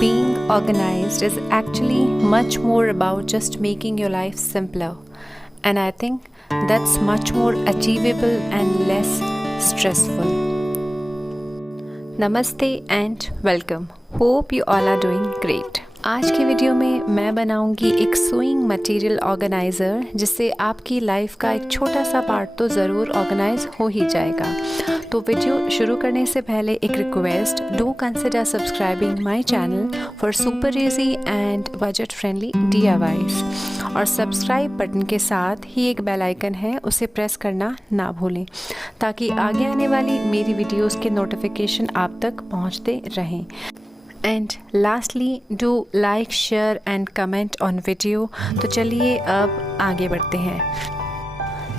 being organized is actually much more about just making your life simpler. And I think that's much more achievable and less stressful. Namaste and welcome. Hope you all are doing great. आज की video में मैं बनाऊंगी एक sewing material organiser जिससे आपकी life का एक छोटा सा पार्ट तो ज़रूर ऑर्गेनाइज हो ही जाएगा। तो वीडियो शुरू करने से पहले एक request, do consider subscribing my channel for super easy and budget friendly DIYs। और सब्सक्राइब बटन के साथ ही एक बेल आइकन है, उसे प्रेस करना ना भूलें ताकि आगे आने वाली मेरी वीडियोस के नोटिफिकेशन आप तक पहुंचते रहें। And lastly do like share and comment on video. तो चलिए अब आगे बढ़ते हैं।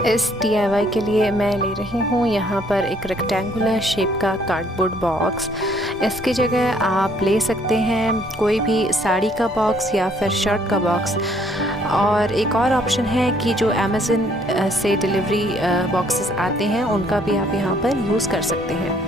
इस DIY के लिए मैं ले रही हूँ यहाँ पर एक रेक्टेंगुलर शेप का कार्डबोर्ड बॉक्स। इसकी जगह आप ले सकते हैं कोई भी साड़ी का बॉक्स या फिर शर्ट का बॉक्स। और एक और ऑप्शन है कि जो अमेज़न से डिलीवरी बॉक्सेस आते हैं उनका भी आप यहाँ पर यूज़ कर सकते हैं।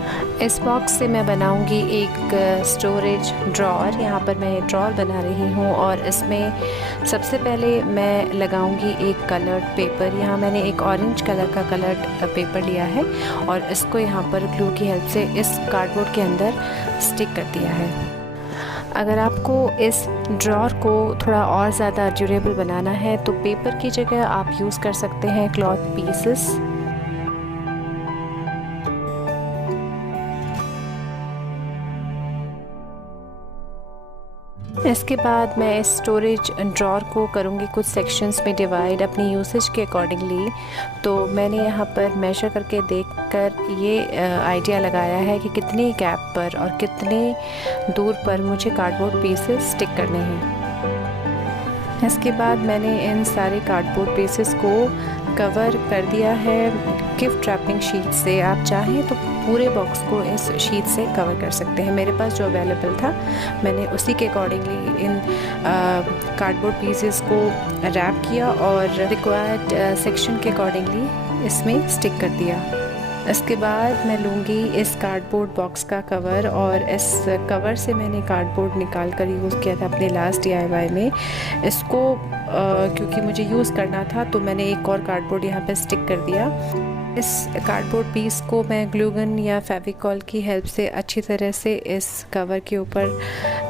इस बॉक्स से मैं बनाऊंगी एक स्टोरेज ड्रॉअर। यहाँ पर मैं ड्रॉअर बना रही हूँ और इसमें सबसे पहले मैं लगाऊंगी एक कलर्ड पेपर। यहाँ मैंने एक ऑरेंज कलर का कलर्ड पेपर लिया है और इसको यहाँ पर ग्लू की हेल्प से इस कार्डबोर्ड के अंदर स्टिक कर दिया है। अगर आपको इस ड्रॉअर को थोड़ा और ज़्यादा ड्यूरेबल बनाना है तो पेपर की जगह आप यूज़ कर सकते हैं क्लॉथ पीसेस। इसके बाद मैं इस स्टोरेज ड्रॉअर को करूँगी कुछ सेक्शंस में डिवाइड अपनी यूसेज के अकॉर्डिंगली। तो मैंने यहाँ पर मेजर करके देखकर ये आइडिया लगाया है कि कितने गैप पर और कितने दूर पर मुझे कार्डबोर्ड पीसेस स्टिक करने हैं। इसके बाद मैंने इन सारे कार्डबोर्ड पीसेस को कवर कर दिया है गिफ्ट रैपिंग शीट से। आप चाहें तो पूरे बॉक्स को इस शीट से कवर कर सकते हैं। मेरे पास जो अवेलेबल था मैंने उसी के अकॉर्डिंगली इन कार्डबोर्ड पीसेस को रैप किया और रिक्वायर्ड सेक्शन के अकॉर्डिंगली इसमें स्टिक कर दिया। इसके बाद मैं लूँगी इस कार्डबोर्ड बॉक्स का कवर और इस कवर से मैंने कार्डबोर्ड निकाल कर यूज़ किया था अपने लास्ट DIY में। इसको क्योंकि मुझे यूज़ करना था तो मैंने एक और कार्डबोर्ड यहाँ पे स्टिक कर दिया। इस कार्डबोर्ड पीस को मैं ग्लू गन या फेविकॉल की हेल्प से अच्छी तरह से इस कवर के ऊपर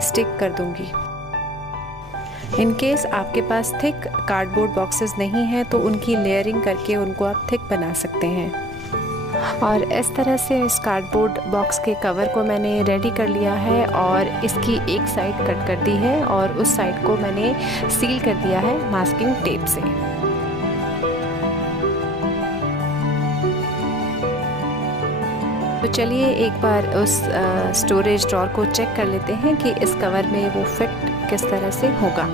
स्टिक कर दूँगी। इन केस आपके पास थिक कार्डबोर्ड बॉक्सेस नहीं हैं तो उनकी लेयरिंग करके उनको आप थिक बना सकते हैं। और इस तरह से इस कार्डबोर्ड बॉक्स के कवर को मैंने रेडी कर लिया है और इसकी एक साइड कट कर दी है और उस साइड को मैंने सील कर दिया है मास्किंग टेप से। तो चलिए एक बार उस स्टोरेज ड्रॉअर को चेक कर लेते हैं कि इस कवर में वो फिट किस तरह से होगा।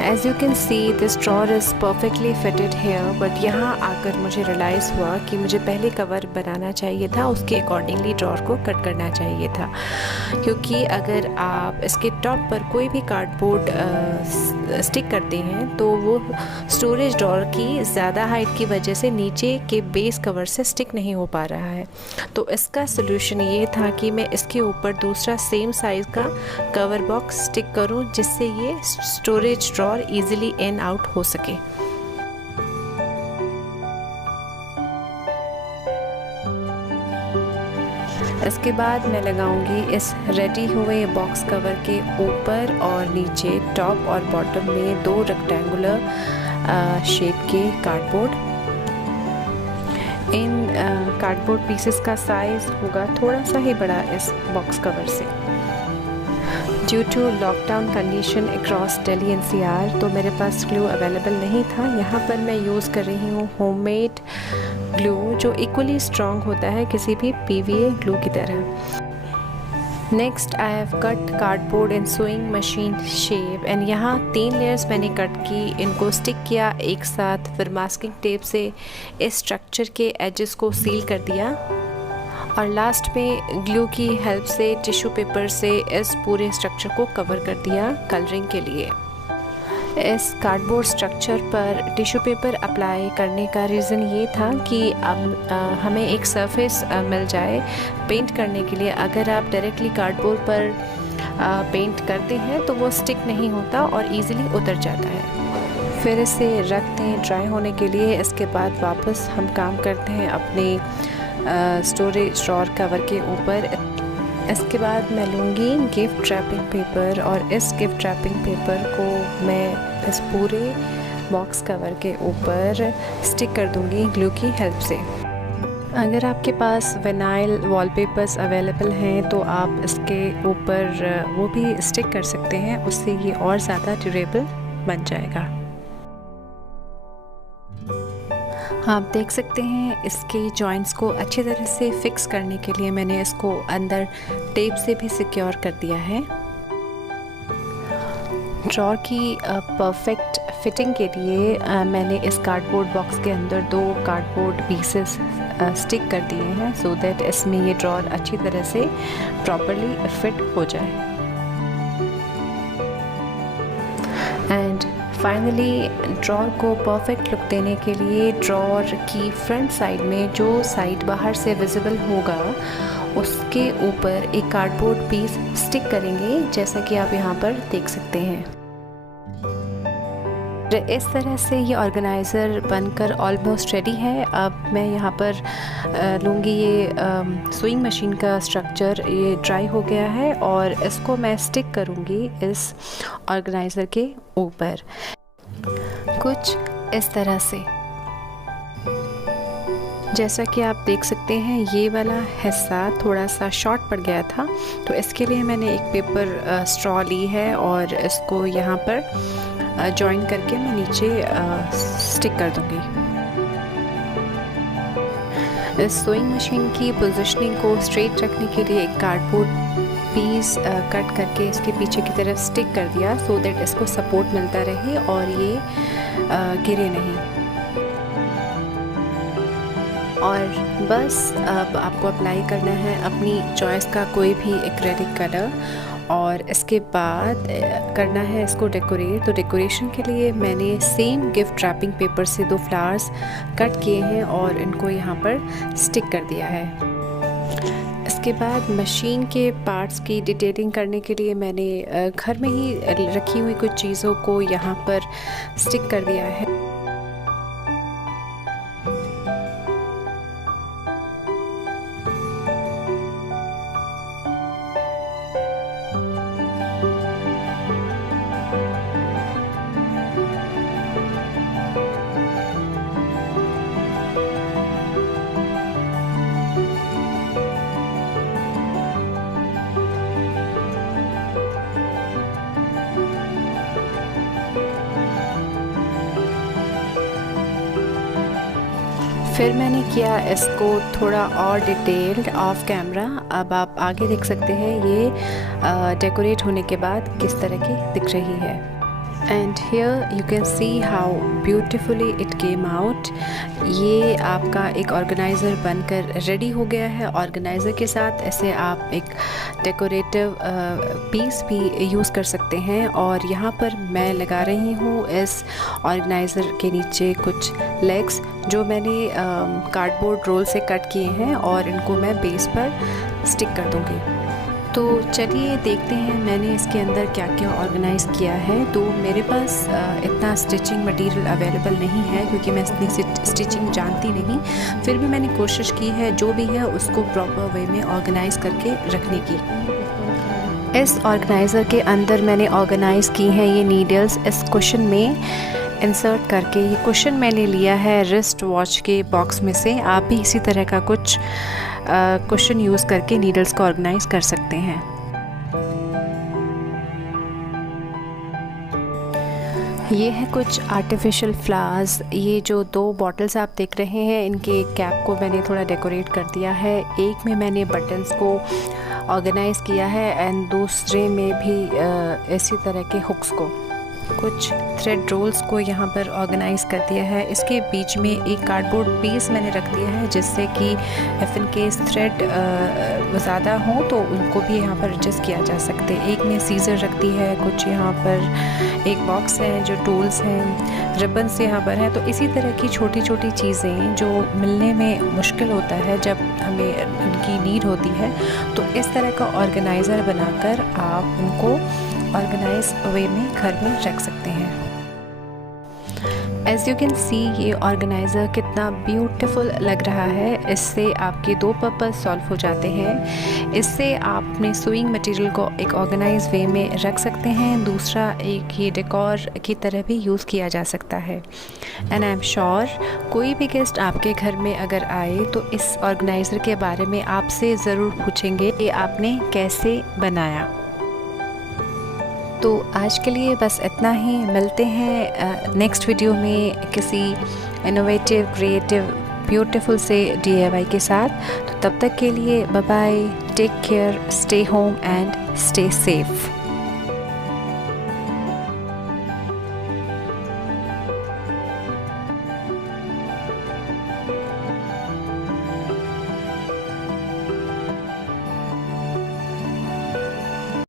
As you can see, this drawer is perfectly fitted here, but यहाँ आकर मुझे रियलाइज़ हुआ कि मुझे पहले कवर बनाना चाहिए था, उसके अकॉर्डिंगली ड्रॉअर को कट करना चाहिए था। क्योंकि अगर आप इसके टॉप पर कोई भी कार्डबोर्ड स्टिक करते हैं तो वो स्टोरेज ड्रॉअर की ज़्यादा हाइट की वजह से नीचे के बेस कवर से स्टिक नहीं हो पा रहा है। तो इसका सोल्यूशन ये था कि मैं इसके ऊपर दूसरा सेम साइज़ का कवर बॉक्स स्टिक करूं जिससे ये storage drawer easily in out हो सके। इसके बाद मैं लगाऊंगी इस रेडी हुए बॉक्स कवर के ऊपर और नीचे टॉप और बॉटम में 2 रेक्टेंगुलर शेप के कार्डबोर्ड। इन कार्डबोर्ड पीसेस का साइज़ होगा थोड़ा सा ही बड़ा इस बॉक्स कवर से। Due to lockdown condition across Delhi NCR तो मेरे पास ग्लू अवेलेबल नहीं था। यहाँ पर मैं यूज़ कर रही हूँ होममेड ग्लू जो इक्वली स्ट्रॉन्ग होता है किसी भी PVA ग्लू की तरह। Next I have cut cardboard in sewing machine shape and यहाँ 3 लेयर्स मैंने कट की, इनको स्टिक किया एक साथ, फिर मास्किंग टेप से इस स्ट्रक्चर के एजेस को सील कर दिया और लास्ट में ग्लू की हेल्प से टिश्यू पेपर से इस पूरे स्ट्रक्चर को कवर कर दिया कलरिंग के लिए। इस कार्डबोर्ड स्ट्रक्चर पर टिश्यू पेपर अप्लाई करने का रीज़न ये था कि अब हमें एक सरफेस मिल जाए पेंट करने के लिए। अगर आप डायरेक्टली कार्डबोर्ड पर पेंट करते हैं तो वो स्टिक नहीं होता और इजीली उतर जाता है। फिर इसे रख दें ड्राई होने के लिए। इसके बाद वापस हम काम करते हैं अपने स्टोरेज ड्रॉर कवर के ऊपर। इसके बाद मैं लूँगी गिफ्ट रैपिंग पेपर और इस गिफ्ट रैपिंग पेपर को मैं इस पूरे बॉक्स कवर के ऊपर स्टिक कर दूँगी ग्लू की हेल्प से। अगर आपके पास विनाइल वॉलपेपर्स अवेलेबल हैं तो आप इसके ऊपर वो भी स्टिक कर सकते हैं, उससे ये और ज़्यादा ड्यूरेबल बन जाएगा। आप देख सकते हैं इसके जॉइंट्स को अच्छी तरह से फिक्स करने के लिए मैंने इसको अंदर टेप से भी सिक्योर कर दिया है। ड्रॉर की परफेक्ट फिटिंग के लिए मैंने इस कार्डबोर्ड बॉक्स के अंदर 2 कार्डबोर्ड पीसेस स्टिक कर दिए हैं सो दैट इसमें ये ड्रॉर अच्छी तरह से प्रॉपरली फिट हो जाए। एंड फाइनली ड्रॉर को परफेक्ट लुक देने के लिए ड्रॉर की फ्रंट साइड में जो साइड बाहर से विजिबल होगा उसके ऊपर एक कार्डबोर्ड पीस स्टिक करेंगे, जैसा कि आप यहाँ पर देख सकते हैं। इस तरह से ये ऑर्गेनाइज़र बनकर ऑलमोस्ट रेडी है। अब मैं यहाँ पर लूँगी ये सुइंग मशीन का स्ट्रक्चर, ये ड्राई हो गया है और इसको मैं स्टिक करूँगी इस ऑर्गेनाइज़र के ऊपर कुछ इस तरह से। जैसा कि आप देख सकते हैं ये वाला हिस्सा थोड़ा सा शॉर्ट पड़ गया था, तो इसके लिए मैंने एक पेपर स्ट्रॉ ली है और इसको यहाँ पर जॉइन करके मैं नीचे स्टिक कर दूँगी। इस सोइंग मशीन की पोजीशनिंग को स्ट्रेट रखने के लिए एक कार्डबोर्ड पीस कट करके इसके पीछे की तरफ स्टिक कर दिया सो दैट इसको सपोर्ट मिलता रहे और ये गिरे नहीं। और बस अब आपको अप्लाई करना है अपनी चॉइस का कोई भी एक्रेलिक कलर और इसके बाद करना है इसको डेकोरेट। तो डेकोरेशन के लिए मैंने सेम गिफ्ट रैपिंग पेपर से 2 फ्लावर्स कट किए हैं और इनको यहाँ पर स्टिक कर दिया है। इसके बाद मशीन के पार्ट्स की डिटेलिंग करने के लिए मैंने घर में ही रखी हुई कुछ चीज़ों को यहाँ पर स्टिक कर दिया है। फिर मैंने किया इसको थोड़ा और डिटेल्ड ऑफ कैमरा। अब आप आगे देख सकते हैं ये डेकोरेट होने के बाद किस तरह की दिख रही है। And here you can see how beautifully it came out. ये आपका एक ऑर्गेनाइज़र बनकर रेडी हो गया है। ऑर्गेनाइज़र के साथ ऐसे आप एक डेकोरेटिव पीस भी यूज़ कर सकते हैं। और यहाँ पर मैं लगा रही हूँ इस ऑर्गेनाइज़र के नीचे कुछ लेग्स जो मैंने कार्डबोर्ड रोल से कट किए हैं और इनको मैं बेस पर स्टिक कर दूँगी। तो चलिए देखते हैं मैंने इसके अंदर क्या क्या ऑर्गेनाइज़ किया है। तो मेरे पास इतना स्टिचिंग मटेरियल अवेलेबल नहीं है क्योंकि मैं इतनी स्टिचिंग जानती नहीं, फिर भी मैंने कोशिश की है जो भी है उसको प्रॉपर वे में ऑर्गेनाइज़ करके रखने की। इस ऑर्गेनाइज़र के अंदर मैंने ऑर्गेनाइज़ की हैं ये नीडल्स इस कुशन में इंसर्ट करके। ये कुशन मैंने लिया है रिस्ट वॉच के बॉक्स में से। आप भी इसी तरह का कुछ कुशन यूज़ करके नीडल्स को ऑर्गेनाइज कर सकते हैं। ये है कुछ आर्टिफिशियल फ्लावर्स। ये जो 2 बॉटल्स आप देख रहे हैं इनके कैप को मैंने थोड़ा डेकोरेट कर दिया है। एक में मैंने बटन्स को ऑर्गेनाइज़ किया है एंड दूसरे में भी इसी तरह के हुक्स को। कुछ थ्रेड रोल्स को यहाँ पर ऑर्गेनाइज़ कर दिया है। इसके बीच में एक कार्डबोर्ड पीस मैंने रख दिया है, जिससे कि इफ इन केस थ्रेड ज़्यादा हो तो उनको भी यहाँ पर एडजस्ट किया जा सकते। एक में सीज़र रख दी है, कुछ यहाँ पर एक बॉक्स है जो टूल्स हैं, रिबन्स यहाँ पर हैं। तो इसी तरह की छोटी छोटी चीज़ें जो मिलने में मुश्किल होता है जब हमें उनकी नीड होती है, तो इस तरह का ऑर्गेनाइज़र बनाकर आप उनको ऑर्गेनाइज वे में घर में रख सकते हैं। एज़ यू कैन सी ये ऑर्गेनाइज़र कितना ब्यूटीफुल लग रहा है। इससे आपके दो पर्पस सॉल्व हो जाते हैं। इससे आप अपने सुइंग मटेरियल को एक ऑर्गेनाइज वे में रख सकते हैं, दूसरा एक ये डेकोर की तरह भी यूज़ किया जा सकता है। एंड आई एम श्योर कोई भी गेस्ट आपके घर में अगर आए तो इस ऑर्गेनाइज़र के बारे में आपसे ज़रूर पूछेंगे कि आपने कैसे बनाया। तो आज के लिए बस इतना ही। मिलते हैं नेक्स्ट वीडियो में किसी इनोवेटिव, क्रिएटिव, ब्यूटीफुल से DIY के साथ। तो तब तक के लिए bye bye, take care, stay home and stay safe.